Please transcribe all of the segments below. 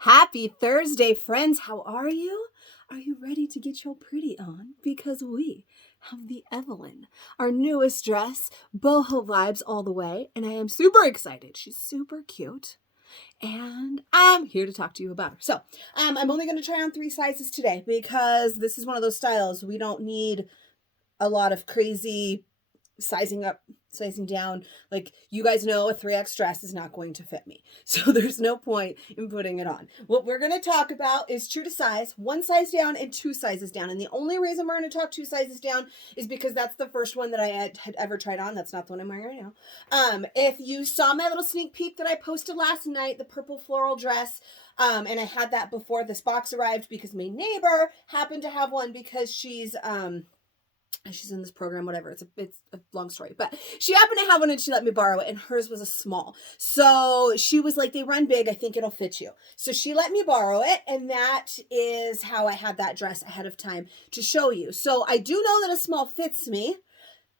Happy Thursday, friends. How are you? Are you ready to get your pretty on? Because we have the Evelyn, our newest dress, boho vibes all the way, and I am super excited. She's super cute, and I'm here to talk to you about her. So, I'm only going to try on 3 sizes today because this is one of those styles we don't need a lot of crazy sizing up, sizing down. Like, you guys know a 3X dress is not going to fit me. So there's no point in putting it on. What we're going to talk about is true to size, 1 size down and 2 sizes down. And the only reason we're going to talk 2 sizes down is because that's the first one that I had ever tried on. That's not the one I'm wearing right now. If you saw my little sneak peek that I posted last night, the purple floral dress, and I had that before this box arrived because my neighbor happened to have one because she's in this program, whatever. It's a long story, but she happened to have one and she let me borrow it, and hers was a small. So she was like, they run big, I think it'll fit you. So she let me borrow it, and that is how I had that dress ahead of time to show you. So I do know that a small fits me.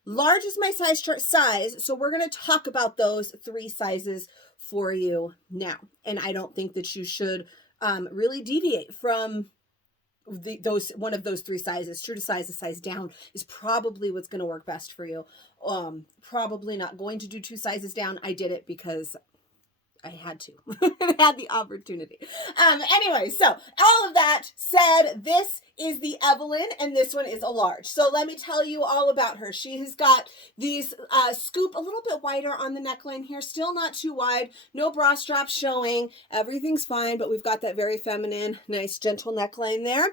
Large is my size chart size. So we're going to talk about those 3 sizes for you now. And I don't think that you should really deviate from one of those 3 sizes. True to size, a size down is probably what's going to work best for you. Probably not going to do 2 sizes down. I did it because I had to. I had the opportunity. Anyway, so all of that said, this is the Evelyn, and this one is a large. So let me tell you all about her. She has got these scoop a little bit wider on the neckline here, still not too wide, no bra strap showing, everything's fine, but we've got that very feminine, nice, gentle neckline there.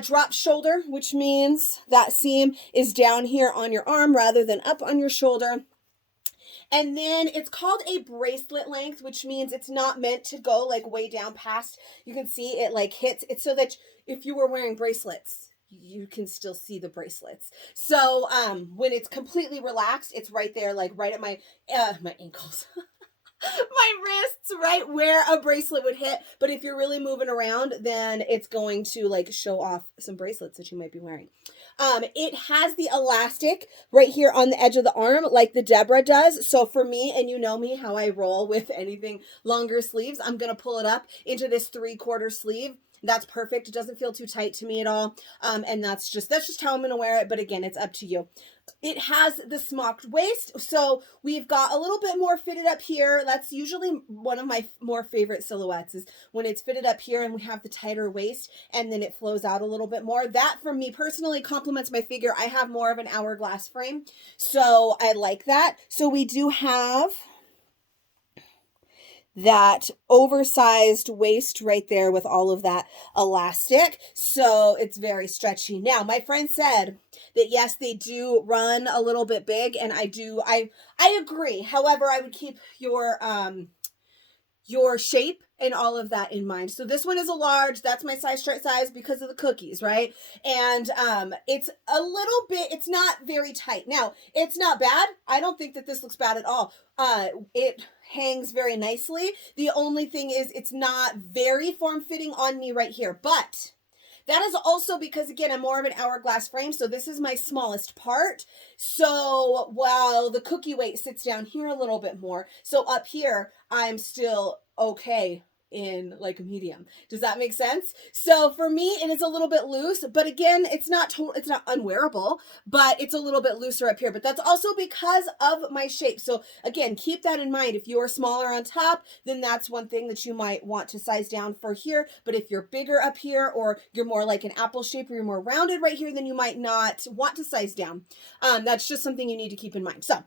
Drop shoulder, which means that seam is down here on your arm rather than up on your shoulder. And then it's called a bracelet length, which means it's not meant to go like way down past. You can see it like hits. It's so that if you were wearing bracelets, you can still see the bracelets. So when it's completely relaxed, it's right there, like right at my ankles. My wrists, right where a bracelet would hit. But if you're really moving around, then it's going to like show off some bracelets that you might be wearing. It has the elastic right here on the edge of the arm, like the Deborah does. So for me, and you know me, how I roll with anything longer sleeves, I'm going to pull it up into this 3/4 sleeve. That's perfect. It doesn't feel too tight to me at all. And that's just how I'm going to wear it. But again, it's up to you. It has the smocked waist. So we've got a little bit more fitted up here. That's usually one of my more favorite silhouettes, is when it's fitted up here and we have the tighter waist and then it flows out a little bit more. That for me personally complements my figure. I have more of an hourglass frame, so I like that. So we do have that oversized waist right there with all of that elastic. So it's very stretchy. Now, my friend said that yes, they do run a little bit big, and I agree. However, I would keep your shape and all of that in mind. So this one is a large. That's my size chart size because of the cookies, right? And it's a little bit, it's not very tight. Now, it's not bad. I don't think that this looks bad at all. It hangs very nicely. The only thing is it's not very form-fitting on me right here, but that is also because, again, I'm more of an hourglass frame, so this is my smallest part. So while the cookie weight sits down here a little bit more, so up here, I'm still okay in like a medium. Does that make sense? So for me, it is a little bit loose, but again, it's not unwearable, but it's a little bit looser up here. But that's also because of my shape. So again, keep that in mind. If you are smaller on top, then that's one thing that you might want to size down for here. But if you're bigger up here, or you're more like an apple shape, or you're more rounded right here, then you might not want to size down. That's just something you need to keep in mind. So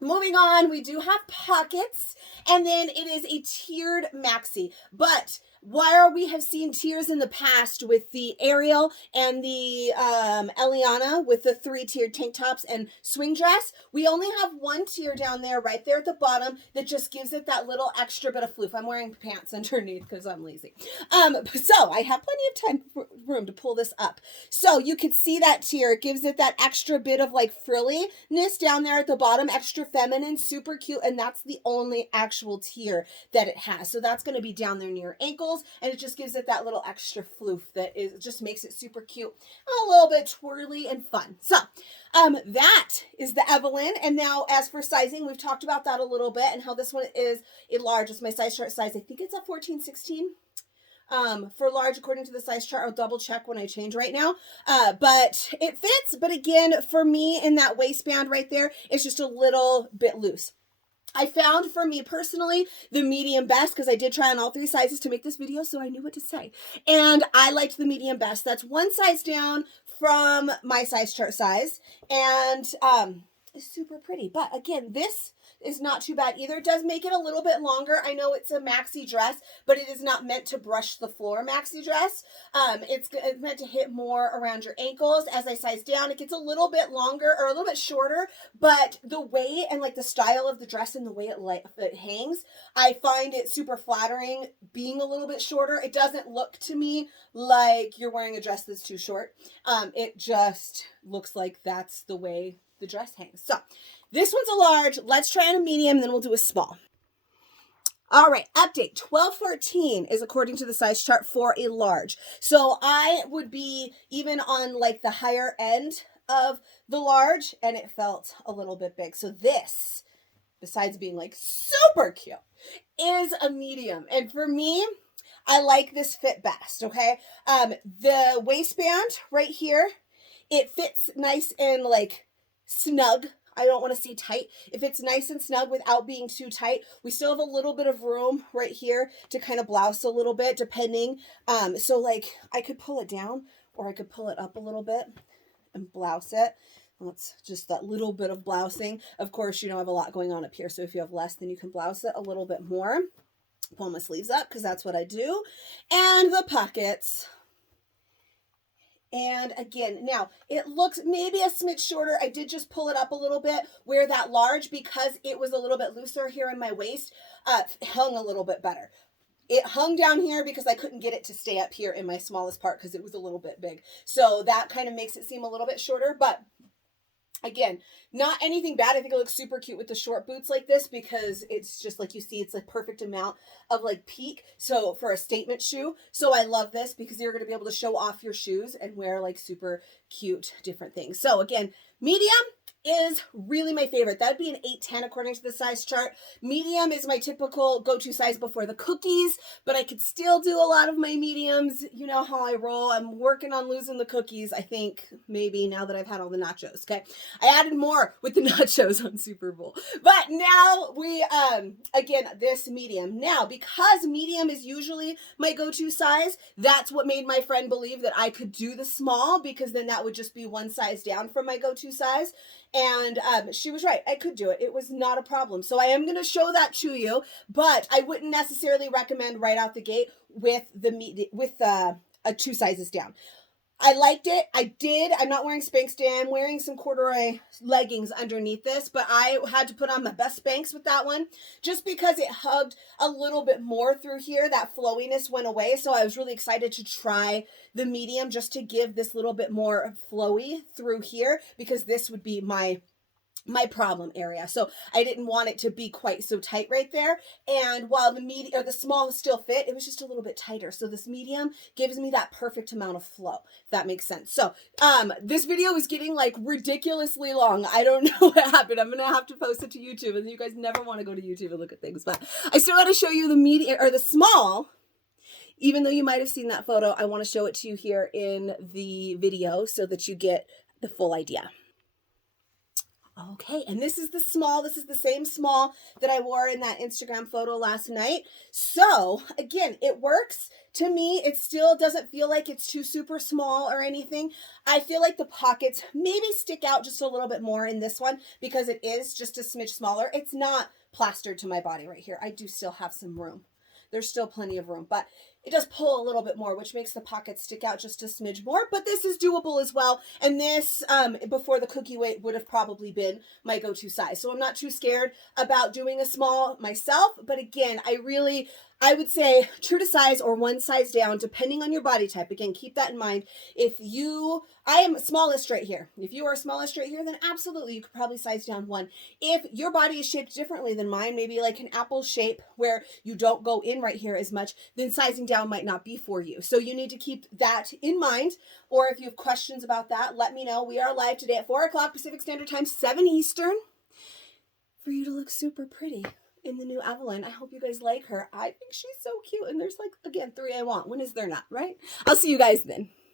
moving on, we do have pockets, and then it is a tiered maxi. But while we have seen tiers in the past with the Ariel and the Eliana with the 3-tiered tank tops and swing dress, we only have 1 tier down there, right there at the bottom, that just gives it that little extra bit of floof. I'm wearing pants underneath because I'm lazy. So I have plenty of room to pull this up. So you can see that tier. It gives it that extra bit of like frilliness down there at the bottom, extra feminine, super cute, and that's the only actual tier that it has. So that's going to be down there near your ankles, and it just gives it that little extra floof that just makes it super cute, a little bit twirly and fun. So that is the Evelyn. And now as for sizing, we've talked about that a little bit and how this one is a large. It's my size chart size. I think it's a 14-16. for large according to the size chart. I'll double check when I change right now. But it fits. But again, for me in that waistband right there, it's just a little bit loose. I found for me personally the medium best because I did try on all 3 sizes to make this video, so I knew what to say. And I liked the medium best. That's 1 size down from my size chart size, and it's super pretty. But again, this is not too bad either. It does make it a little bit longer. I know it's a maxi dress, but it is not meant to brush the floor maxi dress. It's meant to hit more around your ankles. As I size down, it gets a little bit longer or a little bit shorter, but the way and like the style of the dress and the way it hangs, I find it super flattering being a little bit shorter. It doesn't look to me like you're wearing a dress that's too short. It just looks like that's the way the dress hangs. So this one's a large. Let's try on a medium, then we'll do a small. All right, update. 12-14 is according to the size chart for a large. So I would be even on like the higher end of the large, and it felt a little bit big. So this, besides being like super cute, is a medium. And for me, I like this fit best, okay? The waistband right here, it fits nice and like snug. I don't want to say tight. If it's nice and snug without being too tight, we still have a little bit of room right here to kind of blouse a little bit depending. So like I could pull it down or I could pull it up a little bit and blouse it. That's just that little bit of blousing. Of course, you know, I have a lot going on up here. So if you have less, then you can blouse it a little bit more. Pull my sleeves up because that's what I do. And the pockets. And again, now it looks maybe a smidge shorter. I did just pull it up a little bit where that large, because it was a little bit looser here in my waist, hung a little bit better. It hung down here because I couldn't get it to stay up here in my smallest part because it was a little bit big. So that kind of makes it seem a little bit shorter, but again, not anything bad. I think it looks super cute with the short boots like this because it's just like you see, it's a perfect amount of like peak. So for a statement shoe. So I love this because you're going to be able to show off your shoes and wear like super cute different things. So again, medium is really my favorite. That would be an 8-10 according to the size chart. Medium is my typical go-to size before the cookies, but I could still do a lot of my mediums. You know how I roll. I'm working on losing the cookies, I think, maybe now that I've had all the nachos, okay? I added more with the nachos on Super Bowl. But now we, again, this medium. Now, because medium is usually my go-to size, that's what made my friend believe that I could do the small, because then that would just be 1 size down from my go-to size. And she was right. I could do it. It was not a problem. So I am going to show that to you, but I wouldn't necessarily recommend right out the gate with the 2 sizes down. I liked it. I did. I'm not wearing Spanx today. I'm wearing some corduroy leggings underneath this, but I had to put on my best Spanx with that one just because it hugged a little bit more through here. That flowiness went away. So I was really excited to try the medium just to give this little bit more flowy through here, because this would be my problem area. So I didn't want it to be quite so tight right there. And while the medium or the small still fit, it was just a little bit tighter. So this medium gives me that perfect amount of flow, if that makes sense. So this video is getting like ridiculously long. I don't know what happened. I'm going to have to post it to YouTube, and you guys never want to go to YouTube and look at things, but I still want to show you the medium or the small. Even though you might have seen that photo, I want to show it to you here in the video so that you get the full idea. Okay, and this is the small. This is the same small that I wore in that Instagram photo last night. So again, it works. To me, it still doesn't feel like it's too super small or anything. I feel like the pockets maybe stick out just a little bit more in this one because it is just a smidge smaller. It's not plastered to my body right here. I do still have some room. There's still plenty of room, but it does pull a little bit more, which makes the pockets stick out just a smidge more, but this is doable as well. And this, before the cookie weight, would have probably been my go-to size. So I'm not too scared about doing a small myself, but again, I would say true to size or 1 size down, depending on your body type. Again, keep that in mind. I am smallest right here. If you are smallest right here, then absolutely, you could probably size down 1. If your body is shaped differently than mine, maybe like an apple shape where you don't go in right here as much, then sizing down might not be for you. So you need to keep that in mind. Or if you have questions about that, let me know. We are live today at 4 o'clock Pacific Standard Time, 7 Eastern, for you to look super pretty in the new Evelyn. I hope you guys like her. I think she's so cute. And there's like, again, 3 I want. When is there not, right? I'll see you guys then.